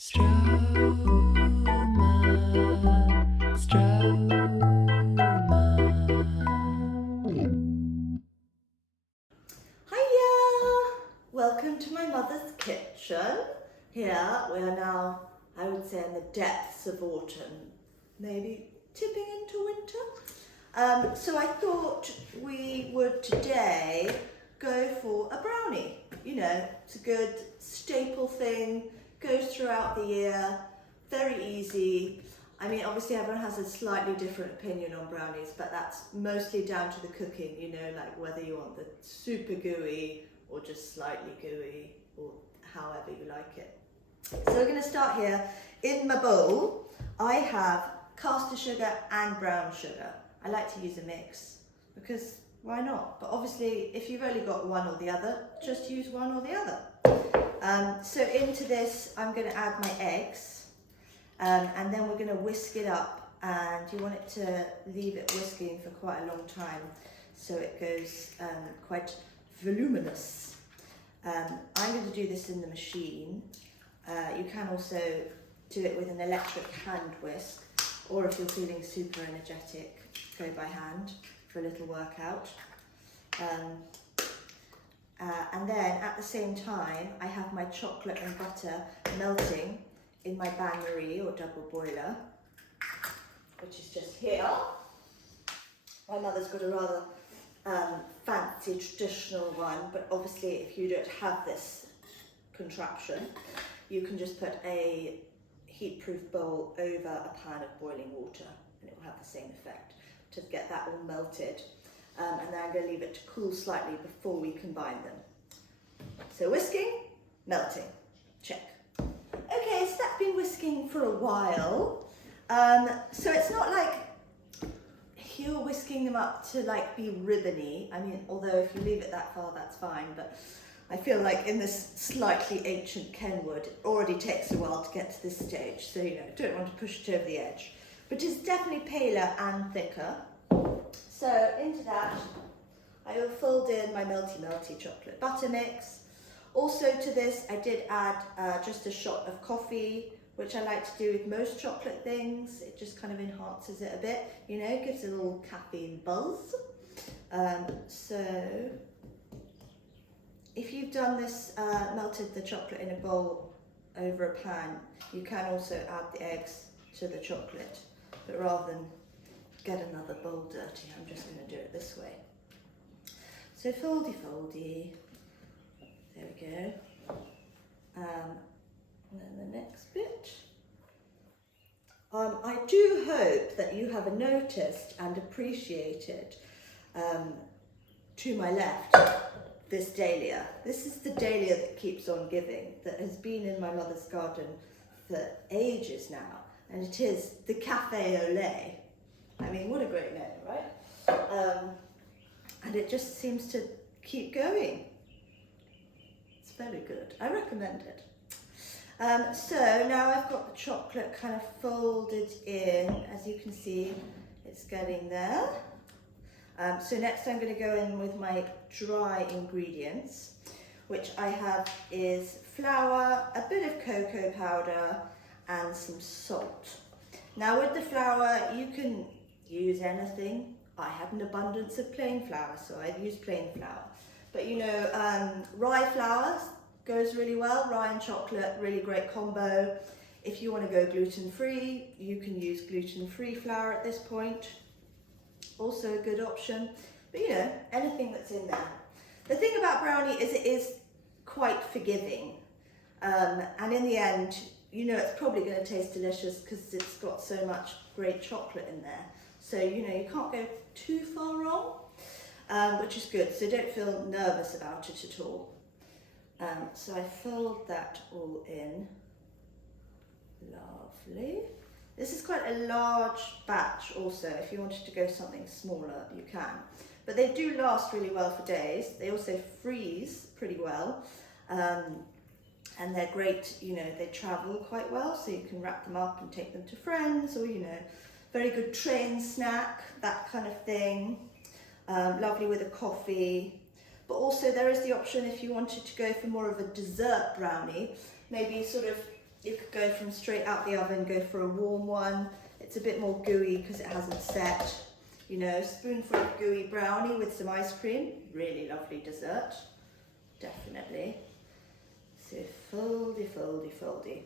Hiya! Welcome to my mother's kitchen. Here we are now, I would say, in the depths of autumn, maybe tipping into winter. So I thought we would today go for a brownie. You know, it's a good staple thing, goes throughout the year, very easy. I mean, obviously everyone has a slightly different opinion on brownies, but that's mostly down to the cooking, you know, like whether you want the super gooey or just slightly gooey or however you like it. So we're going to start here. In my bowl, I have caster sugar and brown sugar. I like to use a mix because why not? But obviously, if you've only got one or the other, just use one or the other. So into this, I'm going to add my eggs. And then we're going to whisk it up, and you want it to leave it whisking for quite a long time so it goes quite voluminous. I'm going to do this in the machine. You can also do it with an electric hand whisk, or if you're feeling super energetic, go by hand for a little workout. And then at the same time, I have my chocolate and butter melting in my bain-marie or double boiler, which is just here. My mother's got a rather fancy traditional one, but obviously if you don't have this contraption, you can just put a heat-proof bowl over a pan of boiling water and it will have the same effect to get that all melted. And then I'm going to leave it to cool slightly before we combine them. So whisking, melting, check. Okay, so that's been whisking for a while. So it's not like you're whisking them up to like be ribbony. I mean, although if you leave it that far, that's fine. But I feel like in this slightly ancient Kenwood, it already takes a while to get to this stage. So, you know, don't want to push it over the edge. But it's definitely paler and thicker. So into that, I will fold in my melty chocolate butter mix. Also to this, I did add just a shot of coffee, which I like to do with most chocolate things. It just kind of enhances it a bit, you know, gives it a little caffeine buzz. So if you've done this, melted the chocolate in a bowl over a pan, you can also add the eggs to the chocolate. But rather than get another bowl dirty, I'm just going to do it this way. So foldy. There we go. And then the next bit. I do hope that you have noticed and appreciated to my left this dahlia. This is the dahlia that keeps on giving, that has been in my mother's garden for ages now, and it is the Café au lait. I mean, what a great name, right? And it just seems to keep going. Very good. I recommend it. So now I've got the chocolate kind of folded in. As you can see, it's getting there. So next I'm going to go in with my dry ingredients, which I have is flour, a bit of cocoa powder, and some salt. Now with the flour, you can use anything. I had an abundance of plain flour, so I've used plain flour. But you know, rye flour goes really well. Rye and chocolate, really great combo. If you want to go gluten-free, you can use gluten-free flour at this point. Also a good option. But you know, anything that's in there. The thing about brownie is it is quite forgiving. And in the end, you know it's probably going to taste delicious because it's got so much great chocolate in there. So, you know, you can't go too far wrong. Which is good, so don't feel nervous about it at all. So I filled that all in. Lovely. This is quite a large batch also. If you wanted to go something smaller, you can. But they do last really well for days. They also freeze pretty well. And they're great, you know, they travel quite well, so you can wrap them up and take them to friends, or, you know, very good train snack, that kind of thing. Lovely with a coffee. But also there is the option if you wanted to go for more of a dessert brownie, maybe sort of you could go from straight out the oven, go for a warm one. It's a bit more gooey because it hasn't set. You know, spoonful of gooey brownie with some ice cream. Really lovely dessert, definitely. So foldy, foldy, foldy.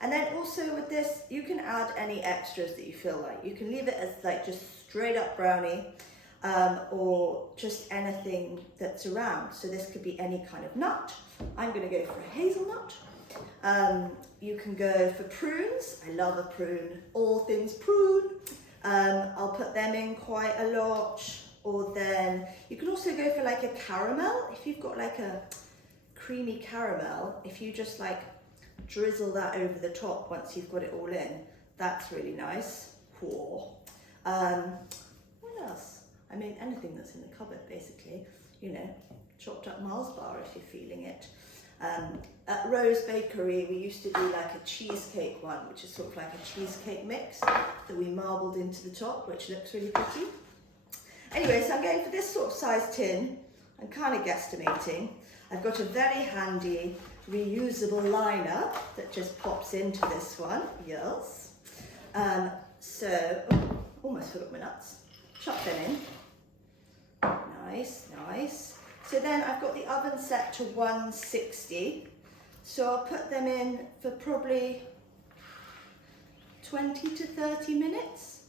And then also with this, you can add any extras that you feel like. You can leave it as like just straight up brownie, or just anything that's around. So this could be any kind of nut. I'm gonna go for a hazelnut. You can go for prunes. I love a prune, all things prune. I'll put them in quite a lot. Or then you can also go for like a caramel. If you've got like a creamy caramel, if you just like drizzle that over the top once you've got it all in, that's really nice. Whoa. What else? I mean, anything that's in the cupboard, basically. You know, chopped up Mars bar if you're feeling it. At Rose Bakery, we used to do like a cheesecake one, which is sort of like a cheesecake mix that we marbled into the top, which looks really pretty. Anyway, so I'm going for this sort of size tin. I'm kind of guesstimating. I've got a very handy reusable liner that just pops into this one. Yes. So, almost forgot my nuts. Chuck them in. Nice, nice. So then I've got the oven set to 160. So I'll put them in for probably 20 to 30 minutes.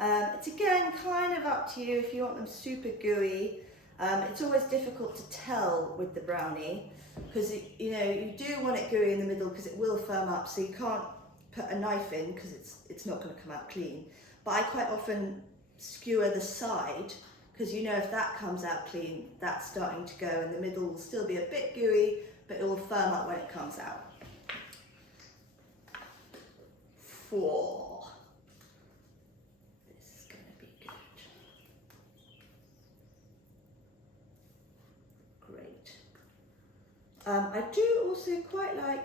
It's again kind of up to you if you want them super gooey. It's always difficult to tell with the brownie because you know you do want it gooey in the middle because it will firm up, so you can't put a knife in because it's not going to come out clean. But I quite often skewer the side because you know if that comes out clean, that's starting to go, and the middle will still be a bit gooey, but it will firm up when it comes out. 4. This is going to be good. Great. I do also quite like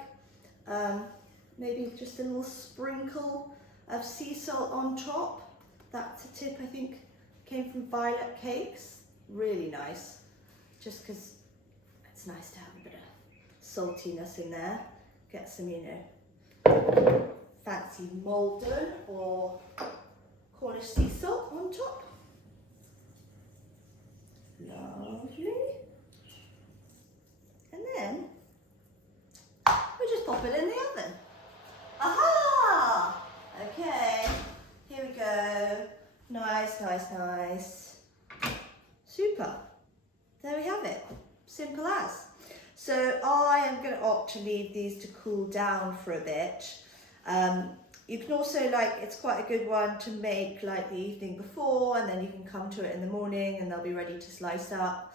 maybe just a little sprinkle of sea salt on top. That's a tip I think came from Violet Cakes. Really nice, just because it's nice to have a bit of saltiness in there. Get some, you know, fancy Malden or Cornish sea salt on top. Lovely. And then we just pop it in the oven. Aha! Okay, here we go. Nice, nice, nice. Super. There we have it. Simple as. So I am going to opt to leave these to cool down for a bit. You can also, like, it's quite a good one to make like the evening before, and then you can come to it in the morning and they'll be ready to slice up.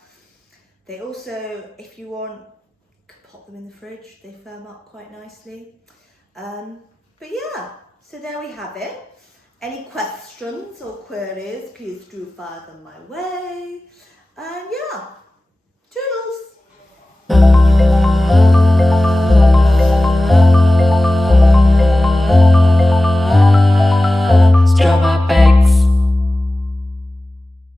They also, if you want, you can pop them in the fridge. They firm up quite nicely. But yeah, so there we have it. Any questions or queries, please do fire them my way. And yeah, toodles.